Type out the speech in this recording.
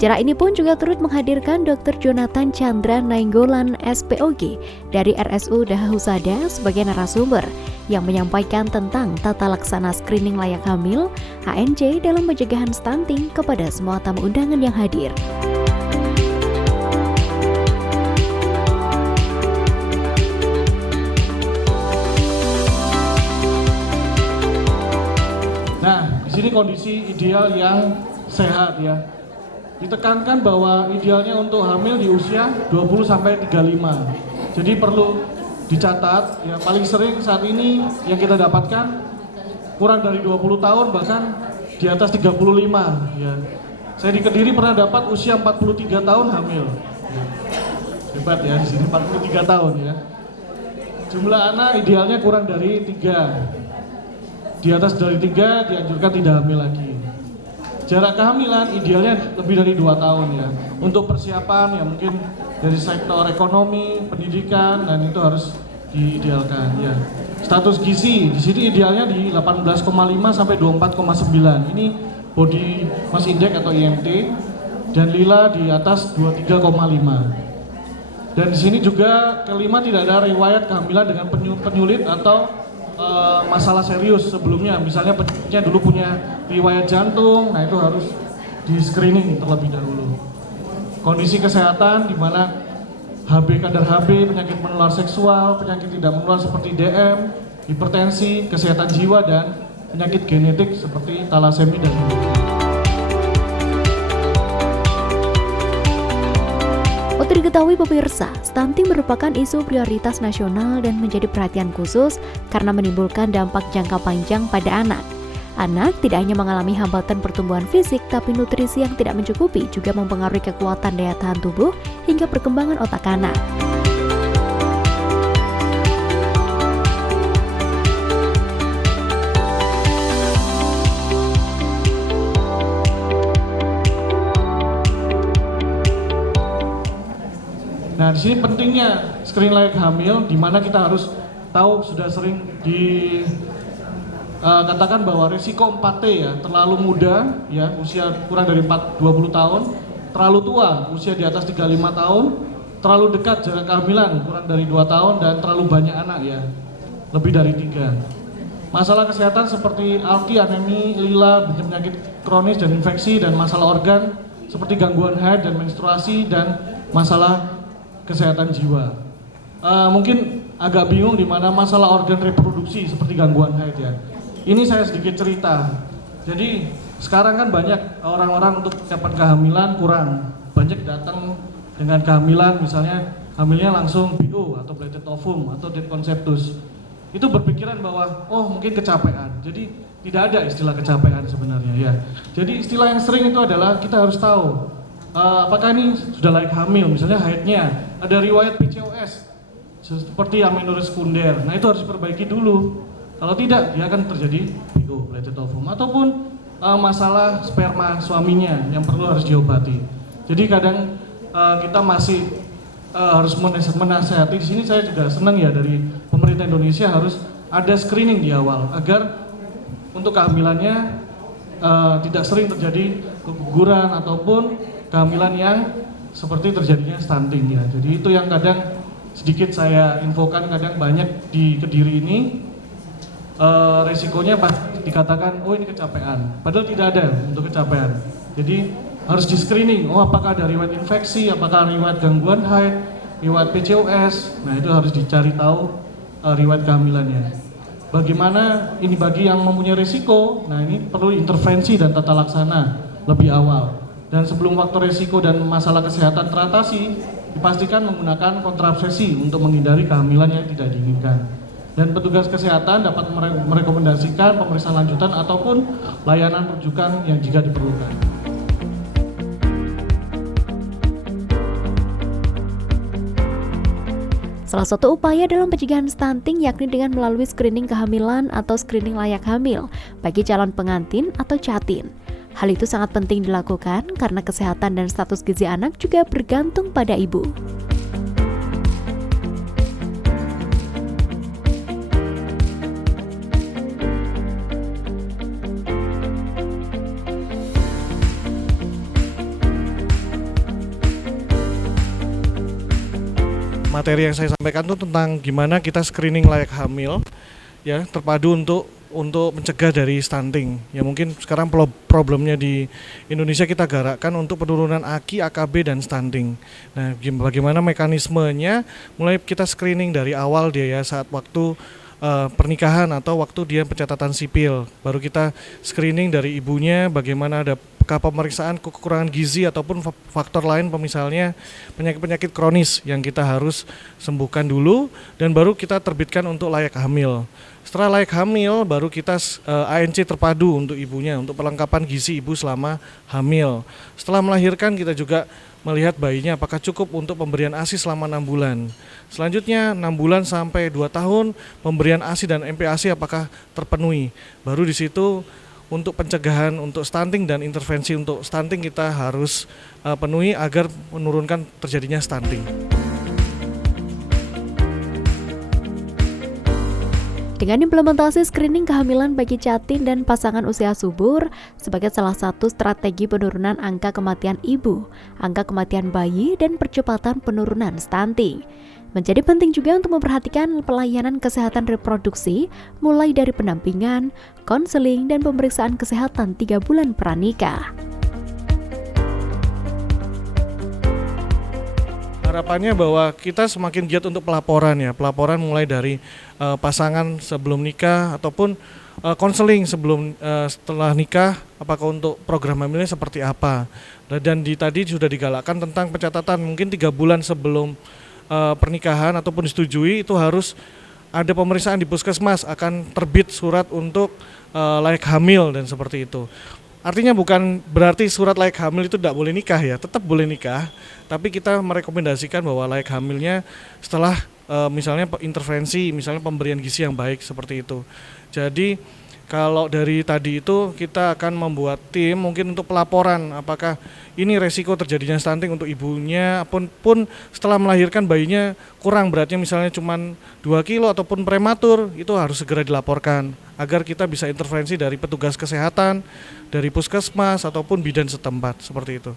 Acara ini pun juga turut menghadirkan Dr. Jonathan Chandra Nainggolan SPOG dari RSU Daha Husada sebagai narasumber yang menyampaikan tentang tata laksana screening layak hamil HNC dalam pencegahan stunting kepada semua tamu undangan yang hadir. Di sini kondisi ideal yang sehat ya. Ditekankan bahwa idealnya untuk hamil di usia 20 sampai 35. Jadi perlu dicatat ya, paling sering saat ini yang kita dapatkan kurang dari 20 tahun bahkan di atas 35 ya. Saya di Kediri pernah dapat usia 43 tahun hamil. Ya. Hebat ya, di sini 43 tahun ya. Jumlah anak idealnya kurang dari 3. Di atas dari 3 dianjurkan tidak hamil lagi. Jarak kehamilan idealnya lebih dari 2 tahun ya. Untuk persiapan ya mungkin dari sektor ekonomi, pendidikan, dan itu harus diidealkan ya. Status gizi di sini idealnya di 18,5 sampai 24,9. Ini body mass index atau IMT, dan lila di atas 23,5. Dan di sini juga kelima tidak ada riwayat kehamilan dengan penyulit atau masalah serius sebelumnya, misalnya penyakitnya dulu punya riwayat jantung, nah itu harus di screening terlebih dahulu. Kondisi kesehatan di mana HB, kadar HB, penyakit menular seksual, penyakit tidak menular seperti DM, hipertensi, kesehatan jiwa, dan penyakit genetik seperti talasemi dan Untuk diketahui pemirsa, stunting merupakan isu prioritas nasional dan menjadi perhatian khusus karena menimbulkan dampak jangka panjang pada anak. Anak tidak hanya mengalami hambatan pertumbuhan fisik, tapi nutrisi yang tidak mencukupi juga mempengaruhi kekuatan daya tahan tubuh hingga perkembangan otak anak. Nah, di sini pentingnya screening layak hamil, di mana kita harus tahu sudah sering katakan bahwa risiko 4T ya, terlalu muda ya, usia kurang dari 20 tahun, terlalu tua, usia di atas 35 tahun, terlalu dekat jarak kehamilan kurang dari 2 tahun, dan terlalu banyak anak ya, lebih dari 3. Masalah kesehatan seperti alki, anemi, lila, penyakit kronis dan infeksi, dan masalah organ seperti gangguan haid dan menstruasi, dan masalah kesehatan jiwa. Mungkin agak bingung di mana masalah organ reproduksi seperti gangguan haid ya. Ini saya sedikit cerita. Jadi sekarang kan banyak orang-orang untuk persiapan kehamilan kurang. Banyak datang dengan kehamilan, misalnya hamilnya langsung BO atau bleted ovum atau dead conceptus. Itu berpikiran bahwa oh mungkin kecapean. Jadi tidak ada istilah kecapean sebenarnya ya. Jadi istilah yang sering itu adalah kita harus tahu apakah ini sudah layak hamil, misalnya haidnya ada riwayat PCOS seperti amenorrhea sekunder, nah itu harus diperbaiki dulu. Kalau tidak, dia akan terjadi BO, bleted ovum, ataupun masalah sperma suaminya yang harus diobati. Jadi kadang kita masih harus menasehati. Di sini saya juga senang ya dari pemerintah Indonesia harus ada screening di awal agar untuk kehamilannya tidak sering terjadi keguguran ataupun kehamilan yang seperti terjadinya stunting ya. Jadi itu yang kadang sedikit saya infokan, kadang banyak di Kediri ini resikonya dikatakan oh ini kecapean, padahal tidak ada untuk kecapean. Jadi harus di screening, oh apakah ada riwayat infeksi, apakah riwayat gangguan haid, riwayat PCOS, nah itu harus dicari tahu riwayat kehamilannya. Bagaimana ini bagi yang mempunyai risiko, nah ini perlu intervensi dan tata laksana lebih awal. Dan sebelum waktu resiko dan masalah kesehatan teratasi, dipastikan menggunakan kontrasepsi untuk menghindari kehamilan yang tidak diinginkan. Dan petugas kesehatan dapat merekomendasikan pemeriksaan lanjutan ataupun layanan rujukan yang jika diperlukan. Salah satu upaya dalam pencegahan stunting yakni dengan melalui screening kehamilan atau screening layak hamil bagi calon pengantin atau catin. Hal itu sangat penting dilakukan karena kesehatan dan status gizi anak juga bergantung pada ibu. materi yang saya sampaikan itu tentang gimana kita screening layak hamil, ya, terpadu untuk mencegah dari stunting. Ya mungkin sekarang problemnya di Indonesia kita garakkan untuk penurunan AKI, AKB dan stunting. Nah, bagaimana mekanismenya? Mulai kita screening dari awal dia ya, saat waktu pernikahan atau waktu dia pencatatan sipil. Baru kita screening dari ibunya, bagaimana ada pemeriksaan kekurangan gizi ataupun faktor lain, misalnya penyakit-penyakit kronis yang kita harus sembuhkan dulu, dan baru kita terbitkan untuk layak hamil. Setelah layak hamil, baru kita ANC terpadu untuk ibunya, untuk perlengkapan gizi ibu selama hamil. Setelah melahirkan, kita juga melihat bayinya apakah cukup untuk pemberian ASI selama 6 bulan. Selanjutnya 6 bulan sampai 2 tahun pemberian ASI dan MPASI apakah terpenuhi. Baru di situ untuk pencegahan untuk stunting dan intervensi untuk stunting kita harus penuhi agar menurunkan terjadinya stunting. Dengan implementasi screening kehamilan bagi Jatim dan pasangan usia subur sebagai salah satu strategi penurunan angka kematian ibu, angka kematian bayi, dan percepatan penurunan stunting. Menjadi penting juga untuk memperhatikan pelayanan kesehatan reproduksi mulai dari pendampingan, konseling, dan pemeriksaan kesehatan 3 bulan pranikah. Harapannya bahwa kita semakin giat untuk pelaporan ya, pelaporan mulai dari pasangan sebelum nikah ataupun konseling setelah nikah, apakah untuk program hamilnya seperti apa. Dan tadi sudah digalakkan tentang pencatatan mungkin 3 bulan sebelum pernikahan ataupun disetujui itu harus ada pemeriksaan di puskesmas, akan terbit surat untuk layak hamil dan seperti itu. Artinya bukan berarti surat layak hamil itu tidak boleh nikah ya, tetap boleh nikah, tapi kita merekomendasikan bahwa layak hamilnya setelah misalnya intervensi, misalnya pemberian gizi yang baik seperti itu. Jadi kalau dari tadi itu kita akan membuat tim mungkin untuk pelaporan apakah ini resiko terjadinya stunting untuk ibunya pun setelah melahirkan bayinya kurang beratnya misalnya cuma 2 kilo ataupun prematur, itu harus segera dilaporkan agar kita bisa intervensi dari petugas kesehatan, dari puskesmas ataupun bidan setempat seperti itu.